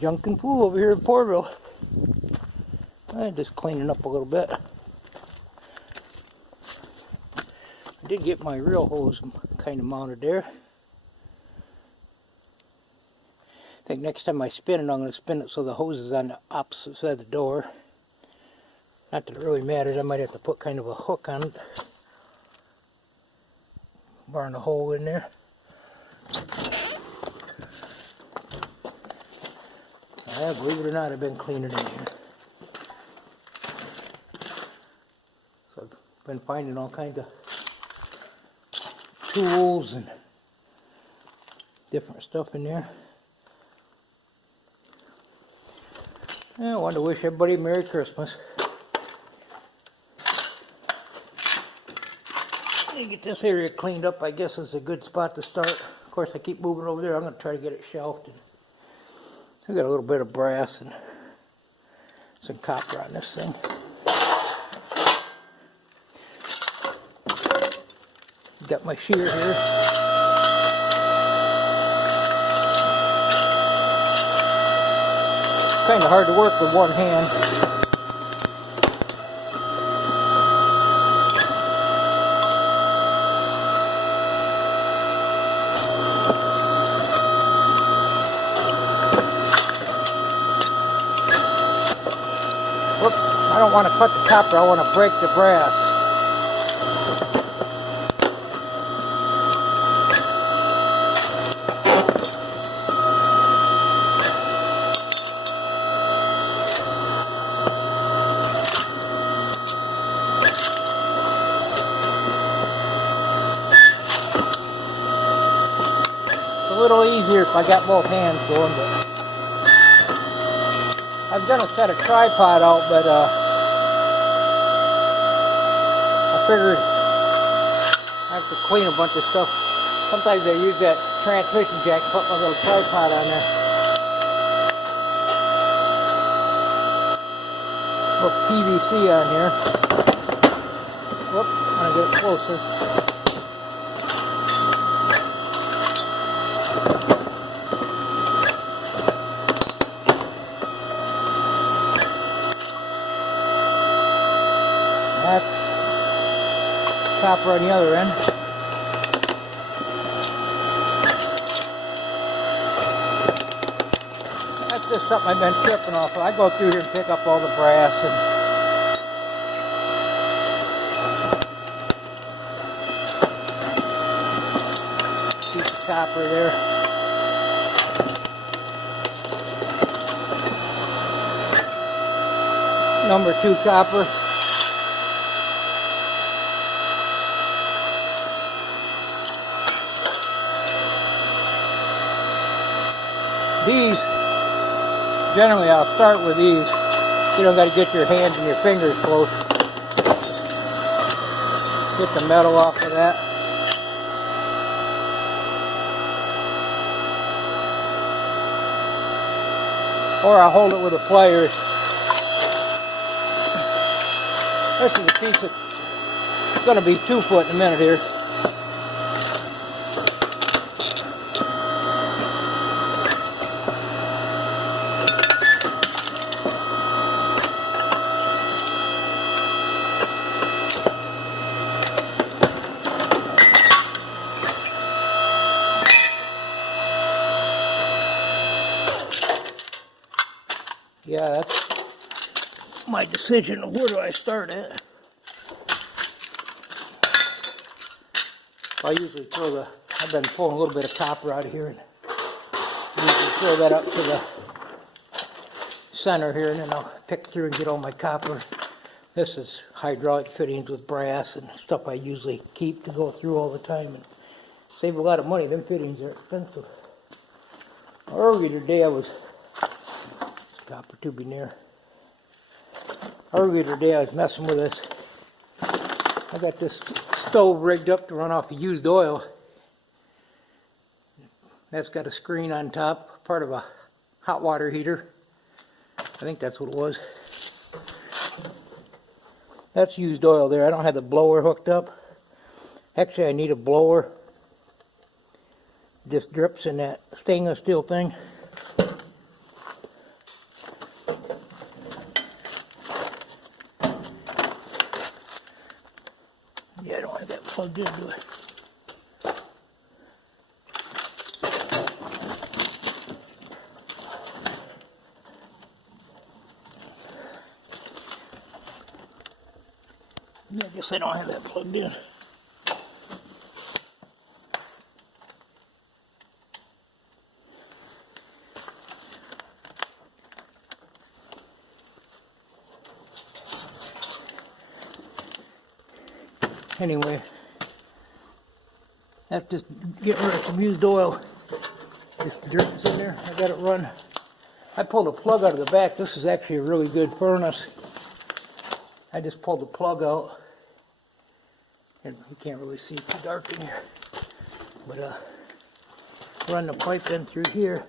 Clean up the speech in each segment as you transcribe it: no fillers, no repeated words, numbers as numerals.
Junkin' pool over here in Porterville. I'm just cleaning up a little bit. I did get my real hose kind of mounted there. I think next time I spin it, I'm going to spin it so the hose is on the opposite side of the door. Not that it really matters. I might have to put kind of a hook on it. Burn a hole in there. Believe it or not, I've been cleaning in here. So I've been finding all kinds of tools and different stuff in there. I wanted to wish everybody a Merry Christmas. Get this area cleaned up, I guess is a good spot to start. Of course, I keep moving over there. I'm going to try to get it shelved. I got a little bit of brass and some copper on this thing. Got my shear here. Kind of hard to work with one hand. I don't want to cut the copper, I want to break the brass. It's a little easier if I got both hands going, but I was going to set a tripod out, but I figured I have to clean a bunch of stuff. Sometimes I use that transmission jack and put my little tripod on there. Little PVC on here. Whoop, I'm going to get it closer. That's copper on the other end. That's just something I've been tripping off of. I go through here and pick up all the brass and keep the copper there. Number 2 copper. These, generally I'll start with these. You don't got to get your hands and your fingers close. Get the metal off of that. Or I'll hold it with the pliers. This is a piece of, it's going to be 2 foot in a minute here. Yeah, that's my decision. Where do I start at? I usually throw the, I've been pulling a little bit of copper out of here and usually throw that up to the center here, and then I'll pick through and get all my copper. This is hydraulic fittings with brass and stuff I usually keep to go through all the time and save a lot of money. Them fittings are expensive. Earlier today I was copper tubing there. Earlier today I was messing with this. I got this stove rigged up to run off of used oil. That's got a screen on top, part of a hot water heater. I think that's what it was. That's used oil there. I don't have the blower hooked up. Actually, I need a blower. It just drips in that stainless steel thing. plugged into it. Yeah, I guess I don't have that plugged in. Anyway, after getting rid of some used oil, just dirt is in there. I got it run. I pulled a plug out of the back. This is actually a really good furnace. I just pulled the plug out, and you can't really see, it's too dark in here. But run the pipe in through here.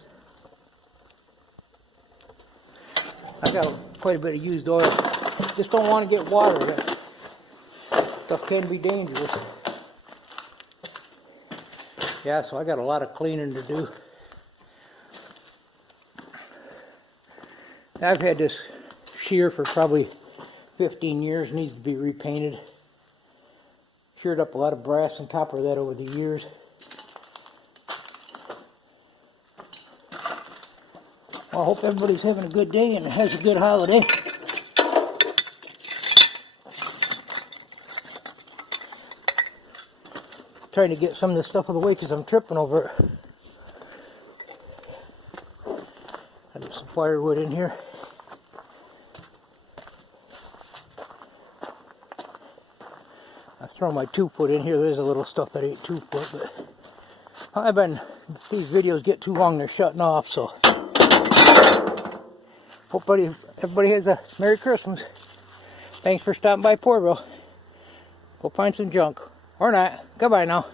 I got quite a bit of used oil. Just don't want to get water in it. Stuff can be dangerous. Yeah, so I got a lot of cleaning to do. I've had this shear for probably 15 years, needs to be repainted. Sheared up a lot of brass and copper of that over the years. Well, I hope everybody's having a good day and has a good holiday. Trying to get some of this stuff out of the way because I'm tripping over it. I got some firewood in here. I throw my 2-foot in here. There's a little stuff that ain't 2-foot, but if these videos get too long, they're shutting off, so hope everybody has a Merry Christmas. Thanks for stopping by Porterville. Go find some junk. Or not. Goodbye now.